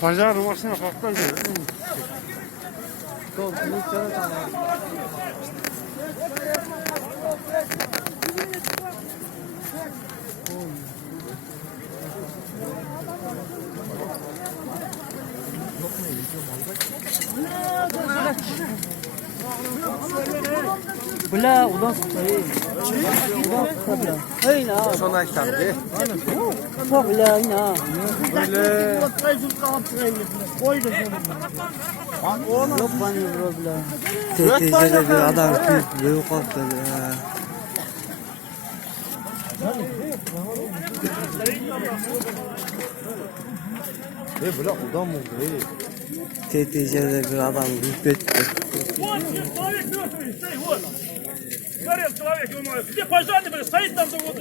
Pazar başına kalkar diyor. Bula udan tutayım. Udan tutayım. Hey na. Sonra işlemdi. Çok bula na. Böyle. Yok bana bro bula. TTC'de bir adam büyük kalktı. Böyle adam mı? TTC'de bir adam büyük etti. Горел человек, где пожарный, блядь, стоит там завода.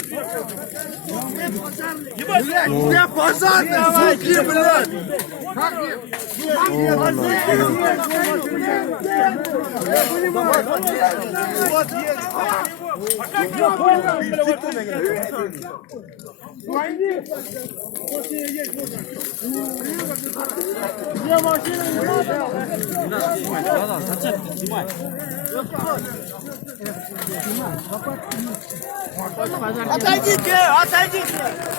Ебать, Ne pazar ne suki блядь. Отойдите, отойдите.